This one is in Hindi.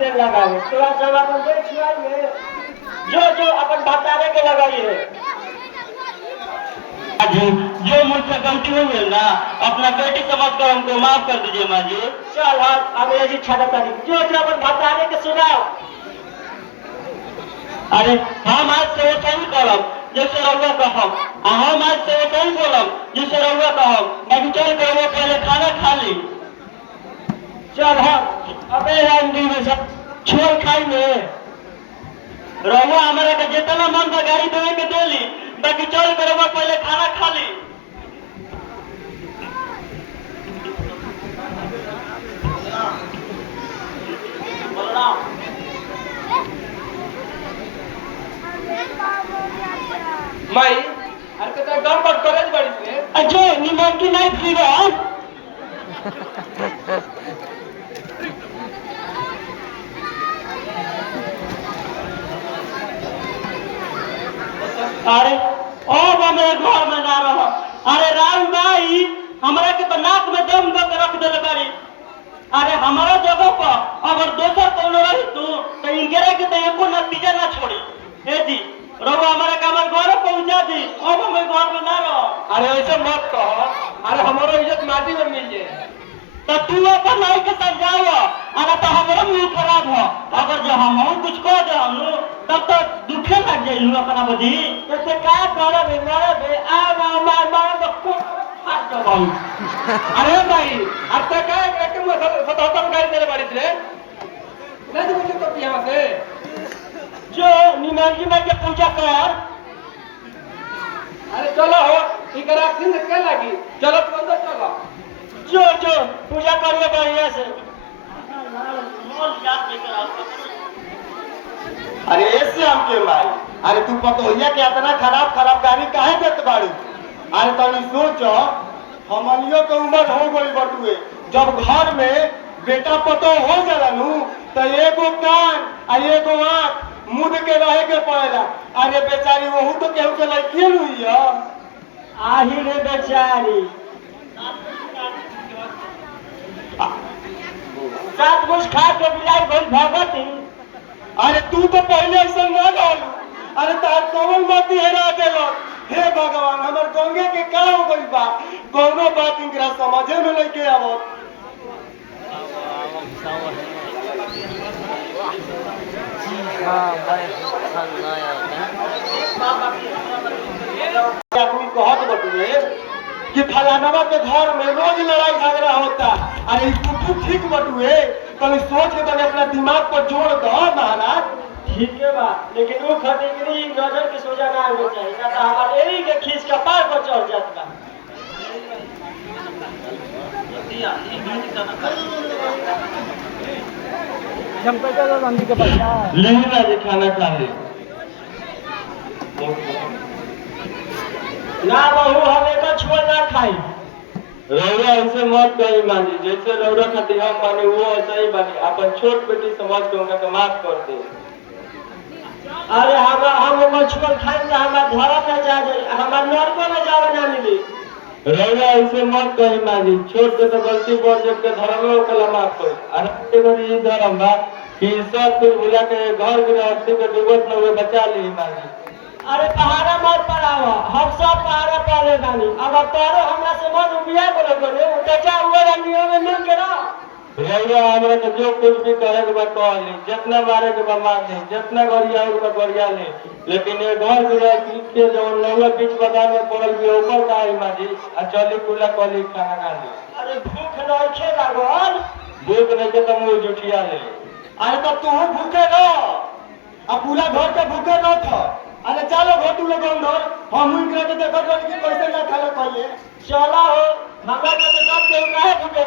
तेल लगावे थोड़ा सा अपन देख छुआइए जो जो अपन बताने के लगाई है जी। जो मुझसे गलती हुई है ना अपना बेटी समझ कर हमको माफ कर दीजिए माँ जी। चल हाँ अंग्रेजी छाता तारीख जो जो अपन बताने के सुनाओ। अरे हम आज से वो सही करब जैसे रहुआ कहब हम आज से वो सही बोलब जैसे रहुआ कहब बाकी चल कर वो पहले खाना खा ली। चल हाँ अबे रामदी में सब छोड़ खाई में रहुआ हमारे का जितना मन था गाड़ी देवे के दे ली बाकी चल कर रहुआ पहले खाना खा ली। माई अरे तो गड़बड़ करे बड़ी से अजय निमन की नहीं थी रे अरे अब हमारे घर में ना रहो। अरे राम भाई हमारा के तो नाक में दम दे के रख देले बारी। अरे हमारा जगह पर अगर दोसर कोनो रही तो इनके के तो एको नतीजा ना छोड़ी। ए जी रघु हमारे कामर घर पहुंचा दी अब हमें घर में ना रहो। अरे ऐसे मत कहो अरे हमारो इज्जत माटी में मिल जाए तो तू अपन नहीं के समझाओ अरे तो हमारा मुंह खराब हो अगर जो हम कुछ कह दे हम तब तो दुखे लग जाइलू अपना बदी जैसे का करब मरब आ मार तो फाट जाऊ। अरे भाई अब तक का एक में 77 गाड़ी तेरे बाड़ी से नहीं तो मुझे तो यहां से जो निमांगी में के पूजा कर। अरे चलो हो इकरा दिन के लगी चलो तू अंदर चलो जो जो पूजा करिए बढ़िया से। अरे ऐसे हमके माई अरे तू पतोहिया के इतना खराब खराब गाड़ी काहे देत बाड़ू। अरे तनी सोचो हमनियो के उम्र हो गई बटुए जब घर में बेटा पतो हो जाला नु तो एगो कान आ एगो आंख मुद के रहे के पड़ेला। अरे बेचारी वहू तो केहू के लइके हुई है। आही रे बेचारी सात कुछ खा के बिलाई भइल भगती। अरे तू तो पहले ऐसा ना रहलू। अरे तार कौन मती हेरा देलो। हे भगवान हमर गंगे के का हो गइल बा कोनो बात इनकरा समझे में लेके आवो। आदमी कहत बटुए कि फलानवा के घर में रोज लड़ाई झगड़ा होता। अरे ई कुछ ठीक बटुए कल सोच के तने अपना दिमाग पर जोड़ दो महाराज। ठीक है बा लेकिन वो खटिकरी नजर के सोजा ना हो चाहिए ना तो हमारे एरी के खींच के पार पर चढ़ जात बा। नहीं राजे खाना खा ले ना बहू हम एक छोड़ ना खाई। रौरा ऐसे मत कही मानी जैसे रौरा खातिर हम मानी वो ऐसा ही मानी अपन छोट बेटी समझ के उनका माफ कर दे। अरे हम मछुआर खाई तो हमारा धर्म ना जा जाए हमारा नर्क में जावे ना मिली। रौरा ऐसे मत कही मानी छोट के तो गलती पर जब के धर्म में ओकला माफ कर। अरे एगो ई धर्म बा कि सब कुछ भुला के घर गृहस्थी के डूबत न हुए बचा ली मानी। अरे पहाड़ा मत पड़ावा हम सब पहाड़ा पाले बानी अब तारो हमरा से मन उबिया बोले बोले उठा हुए रंगियों में मिल के ना। रौरा हमरा के जो कुछ भी कहे के बा कह ली जितना मारे के बा मार दे जितना गरिया के बा गरिया ले लेकिन ये घर गृहस्थी के जवन नौवा बीच बाजार में पड़ल भी ऊपर का आई माजी आ चली कुला कली खाना खा ली। अरे भूख नहीं लागल भूख नहीं के तो मुंह जुठिया ले। अरे तो तू भूखे रह अब पूरा घर के भूखे रह था। अरे चलो घोटू लोग अंदर हम इनके देखत रही कि कैसे ना खाले पहले चला हो हमरा के सब केहू काहे भूखे